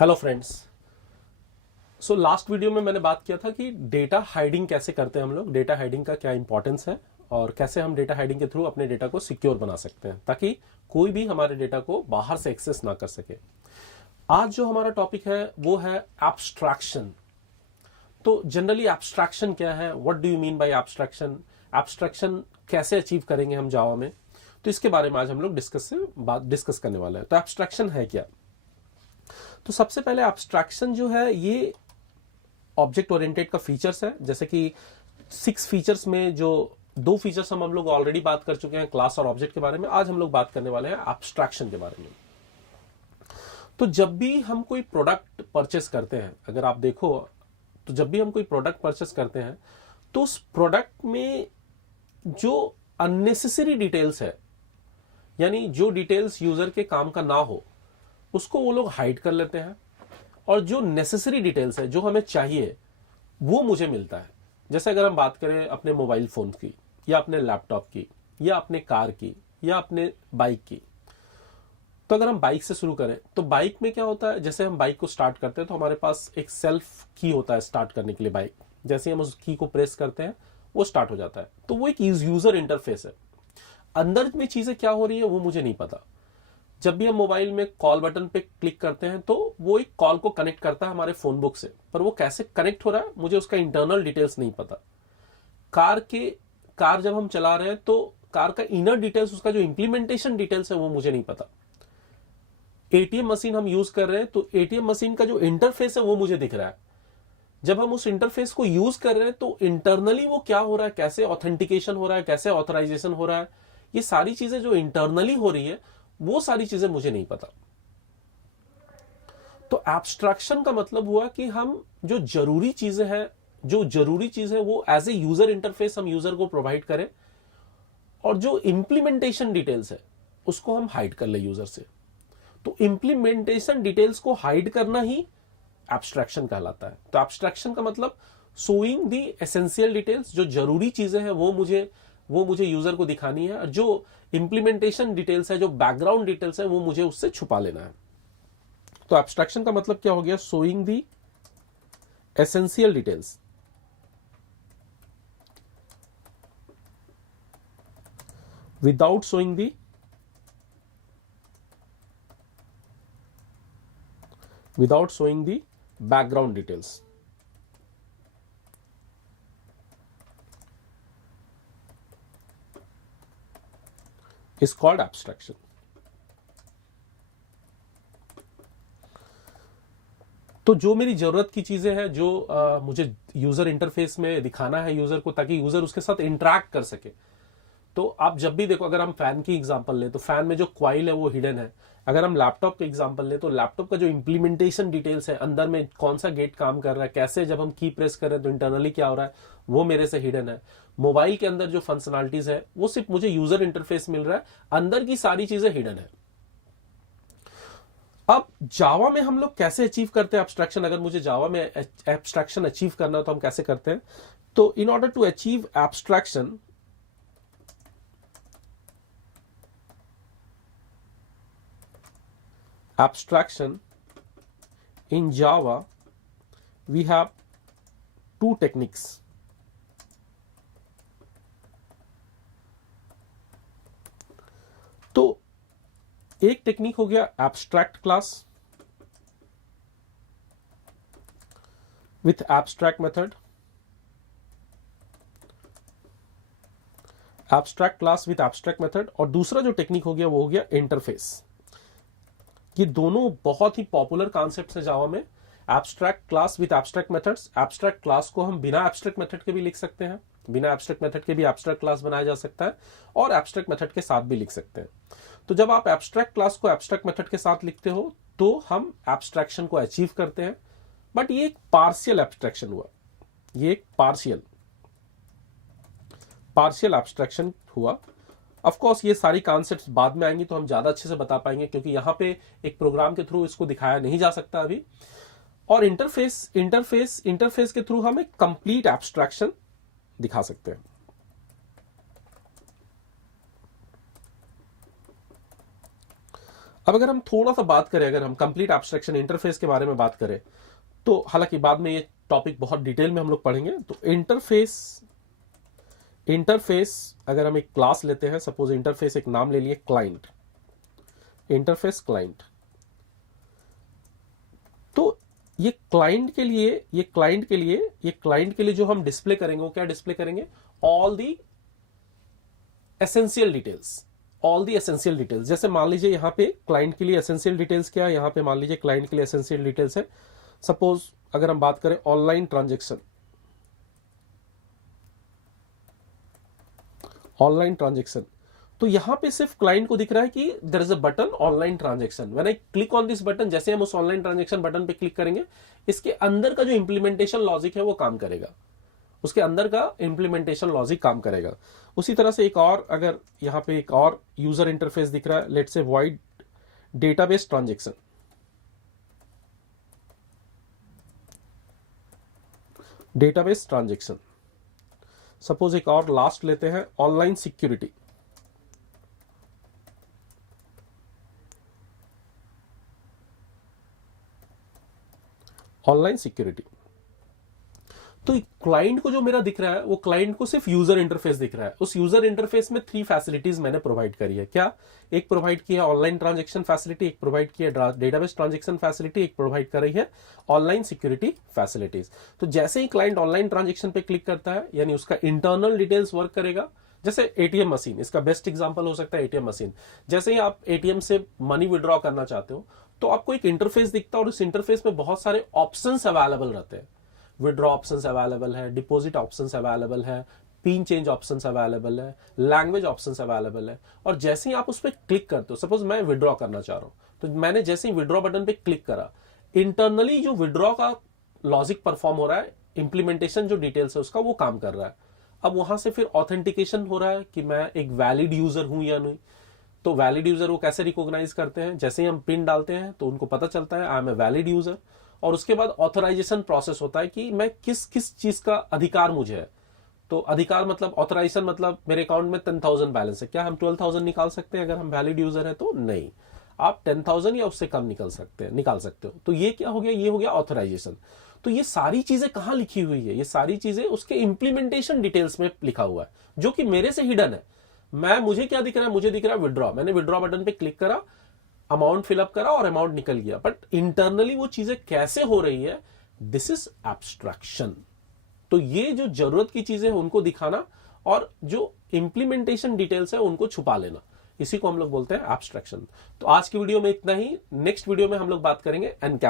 Hello friends. So last video में मैंने बात किया था कि डेटा हाइडिंग कैसे करते हैं हम लोग, डेटा हाइडिंग का क्या इंपॉर्टेंस है और कैसे हम डेटा हाइडिंग के थ्रू अपने डेटा को सिक्योर बना सकते हैं ताकि कोई भी हमारे डेटा को बाहर से एक्सेस ना कर सके। आज जो हमारा टॉपिक है वो है एब्स्ट्रैक्शन। तो जनरली एब्स्ट्रैक्शन क्या है, what do you mean by abstraction, abstraction कैसे अचीव करेंगे हम जावा में, तो इसके बारे में आज हम लोग डिस्कस करने वाले हैं। तो एब्स्ट्रैक्शन है क्या? तो सबसे पहले एब्स्ट्रैक्शन जो है ये ऑब्जेक्ट ओरिएंटेड का फीचर्स है। जैसे कि 6 फीचर्स में जो 2 फीचर्स हम लोग ऑलरेडी बात कर चुके हैं, क्लास और ऑब्जेक्ट के बारे में। आज हम लोग बात करने वाले हैं एब्स्ट्रैक्शन के बारे में। तो जब भी हम कोई प्रोडक्ट परचेस करते हैं, अगर आप देखो तो जब भी हम कोई प्रोडक्ट परचेस करते हैं तो उस प्रोडक्ट में जो अननेसेसरी डिटेल्स है, यानी जो डिटेल्स यूजर के काम का ना हो, उसको वो लोग हाइड कर लेते हैं और जो नेसेसरी डिटेल्स है, जो हमें चाहिए, वो मुझे मिलता है। जैसे अगर हम बात करें अपने मोबाइल फोन की या अपने लैपटॉप की या अपने कार की या अपने बाइक की, तो अगर हम बाइक से शुरू करें तो बाइक में क्या होता है, जैसे हम बाइक को स्टार्ट करते हैं तो हमारे पास एक सेल्फ की होता है स्टार्ट करने के लिए। बाइक जैसे हम उस की को प्रेस करते हैं वो स्टार्ट हो जाता है। तो वो एक यूजर इंटरफेस है। अंदर में चीजें क्या हो रही है वो मुझे नहीं पता। जब भी हम मोबाइल में कॉल बटन पे क्लिक करते हैं तो वो एक कॉल को कनेक्ट करता है हमारे फोन बुक से, पर वो कैसे कनेक्ट हो रहा है मुझे उसका इंटरनल डिटेल्स नहीं पता। कार जब हम चला रहे हैं तो कार का इनर डिटेल्स, उसका जो इंप्लीमेंटेशन डिटेल्स है वो मुझे नहीं पता। एटीएम मशीन हम यूज कर रहे हैं तो एटीएम मशीन का जो इंटरफेस है वो मुझे दिख रहा है। जब हम उस इंटरफेस को यूज कर रहे हैं तो इंटरनली वो क्या हो रहा है, कैसे ऑथेंटिकेशन हो रहा है, कैसे ऑथराइजेशन हो रहा है, ये सारी चीजें जो इंटरनली हो रही है वो सारी चीजें मुझे नहीं पता। तो एब्स्ट्रैक्शन का मतलब हुआ कि हम जो जरूरी चीज है वो एज ए यूजर इंटरफेस हम यूजर को प्रोवाइड करें और जो इंप्लीमेंटेशन डिटेल्स है उसको हम हाइड कर ले यूजर से। तो इंप्लीमेंटेशन डिटेल्स को हाइड करना ही एब्स्ट्रैक्शन कहलाता है। तो एब्स्ट्रैक्शन का मतलब शोइंग द एसेंशियल डिटेल्स, जो जरूरी चीजें हैं वो मुझे यूजर को दिखानी है, और जो इंप्लीमेंटेशन डिटेल्स है, जो बैकग्राउंड डिटेल्स है, वो मुझे उससे छुपा लेना है। तो एब्स्ट्रैक्शन का मतलब क्या हो गया? Showing the essential details without showing the background details. is called abstraction. तो जो मेरी जरूरत की चीजें हैं, जो मुझे यूजर इंटरफेस में दिखाना है यूजर को ताकि यूजर उसके साथ इंटरैक्ट कर सके। तो आप जब भी देखो, अगर हम फैन की एग्जांपल लें तो फैन में जो क्वाइल है वो हिडन है। अगर हम लैपटॉप के एग्जांपल लें तो लैपटॉप का जो इंप्लीमेंटेशन डिटेल्स है, अंदर में कौन सा गेट काम कर रहा है, कैसे जब हम की प्रेस कर रहे हैं तो इंटरनली क्या हो रहा है, वो मेरे से हिडन है। मोबाइल के अंदर जो फंक्शनलिटीज है वो सिर्फ मुझे यूजर इंटरफेस मिल रहा है, अंदर की सारी चीजें हिडन है। अब जावा में हम लोग कैसे अचीव करते हैं एब्स्ट्रैक्शन? अगर मुझे जावा में एब्स्ट्रैक्शन अचीव करना हो तो हम कैसे करते हैं? तो in order to achieve abstraction, in Java we have 2 techniques. तो एक टेक्निक हो गया abstract class with abstract method, abstract class with abstract method, और दूसरा जो टेक्निक हो गया वो हो गया इंटरफेस। ये दोनों बहुत ही पॉपुलर कॉन्सेप्ट्स हैं जावा में। Abstract class with abstract methods, abstract class को हम बिना एब्स्ट्रैक्ट मेथड के भी लिख सकते हैं, बिना एब्स्ट्रैक्ट मेथड के भी एब्स्ट्रैक्ट क्लास बनाया जा सकता है, और एब्स्ट्रैक्ट मेथड के साथ भी लिख सकते हैं। तो जब आप एब्स्ट्रैक्ट क्लास को एब्स्ट्रैक्ट मेथड के साथ लिखते हो तो हम एब्स्ट्रैक्शन को अचीव करते हैं। बट ये एक पार्शियल एब्स्ट्रैक्शन हुआ, ये एक पार्शियल एब्स्ट्रैक्शन हुआ। ऑफ कोर्स ये सारी कॉन्सेप्ट्स बाद में आएंगी तो हम ज्यादा अच्छे से बता पाएंगे, क्योंकि यहां पे एक प्रोग्राम के थ्रू इसको दिखाया नहीं जा सकता अभी। और इंटरफेस के थ्रू हम एक कंप्लीट एब्स्ट्रैक्शन दिखा सकते हैं। अब अगर हम थोड़ा सा बात करें, अगर हम कंप्लीट एब्स्ट्रैक्शन इंटरफेस के बारे में बात करें, तो हालांकि बाद में ये टॉपिक बहुत डिटेल में हम लोग पढ़ेंगे। तो इंटरफेस अगर हम एक क्लास लेते हैं, सपोज इंटरफेस एक नाम ले लिए क्लाइंट, इंटरफेस क्लाइंट, तो ये क्लाइंट के लिए जो हम डिस्प्ले करेंगे वो क्या डिस्प्ले करेंगे? All the essential details. जैसे मान लीजिए यहां पे क्लाइंट के लिए एसेंशियल डिटेल्स क्या है, यहां पे मान लीजिए क्लाइंट के लिए एसेंशियल डिटेल्स है, सपोज अगर हम बात करें ऑनलाइन ट्रांजैक्शन, तो यहां पे सिर्फ क्लाइंट को दिख रहा है कि there is a button online transaction. When I click on this button, जैसे हम उस ऑनलाइन ट्रांजैक्शन बटन पे क्लिक करेंगे, इसके अंदर का जो इंप्लीमेंटेशन लॉजिक है वो काम करेगा, उसके अंदर का इंप्लीमेंटेशन लॉजिक काम करेगा। उसी तरह से एक और, अगर यहां पे एक और यूजर इंटरफेस दिख रहा है, let's say void database transaction, suppose एक और लास्ट लेते हैं ऑनलाइन सिक्योरिटी। तो क्लाइंट को जो मेरा दिख रहा है वो क्लाइंट को सिर्फ यूजर इंटरफेस दिख रहा है। उस यूजर इंटरफेस में 3 फैसिलिटीज मैंने प्रोवाइड करी है। क्या? एक प्रोवाइड किया ऑनलाइन ट्रांजैक्शन फैसिलिटी, एक प्रोवाइड किया डेटाबेस ट्रांजैक्शन फैसिलिटी, एक प्रोवाइड कर रही है ऑनलाइन सिक्योरिटी फैसिलिटीज। तो जैसे ही क्लाइंट ऑनलाइन ट्रांजैक्शन पे क्लिक करता है, यानी उसका इंटरनल डिटेल्स वर्क करेगा। जैसे एटीएम मशीन, इसका बेस्ट एग्जांपल हो सकता है एटीएम मशीन। जैसे ही आप एटीएम से मनी विड्रॉ करना चाहते हो, तो आपको एक इंटरफेस दिखता है और उस इंटरफेस में बहुत सारे ऑप्शंस अवेलेबल रहते हैं। विड्रॉ ऑप्शंस अवेलेबल है, डिपॉजिट ऑप्शंस अवेलेबल है, पिन चेंज ऑप्शंस अवेलेबल है, लैंग्वेज ऑप्शंस अवेलेबल है। और जैसे ही आप उस पर क्लिक करते हो, सपोज मैं विड्रॉ करना चाह रहा हूं, तो मैंने जैसे ही विड्रॉ बटन पे क्लिक करा, इंटरनली जो विड्रॉ का लॉजिक परफॉर्म हो रहा है, इंप्लीमेंटेशन जो डिटेल्स है उसका वो काम कर रहा है। अब वहां से फिर ऑथेंटिकेशन हो रहा है कि मैं एक वैलिड यूजर हूं या नहीं। तो वैलिड यूजर वो कैसे रिकॉग्नाइज करते हैं? जैसे ही हम पिन डालते हैं तो उनको पता चलता है I am a valid user. और उसके बाद ऑथराइजेशन प्रोसेस होता है कि मैं किस किस चीज का अधिकार मुझे है। तो अधिकार मतलब ऑथराइजेशन मतलब मेरे अकाउंट में 10,000 बैलेंस है, क्या हम 12,000 निकाल सकते हैं अगर हम वैलिड यूजर है? तो नहीं, आप 10,000 या उससे कम निकाल सकते हो। तो ये क्या हो गया? ये हो गया ऑथराइजेशन। तो ये सारी चीजें कहां लिखी हुई है? ये सारी चीजें उसके इंप्लीमेंटेशन डिटेल्स में लिखा हुआ है, जो कि मेरे से हिडन है। मुझे क्या दिख रहा है? मुझे दिख रहा है विड्रॉ। मैंने विड्रॉ बटन पे क्लिक करा, अमाउंट फिलअप करा और अमाउंट निकल गया। बट इंटरनली वो चीजें कैसे हो रही है, दिस इज एब्स्ट्रैक्शन। तो ये जो जरूरत की चीजें हैं उनको दिखाना और जो इंप्लीमेंटेशन डिटेल्स है उनको छुपा लेना, इसी को हम लोग बोलते हैं एब्स्ट्रैक्शन। तो आज की वीडियो में इतना ही। नेक्स्ट वीडियो में हम लोग बात करेंगे एनकैप्सुलेशन।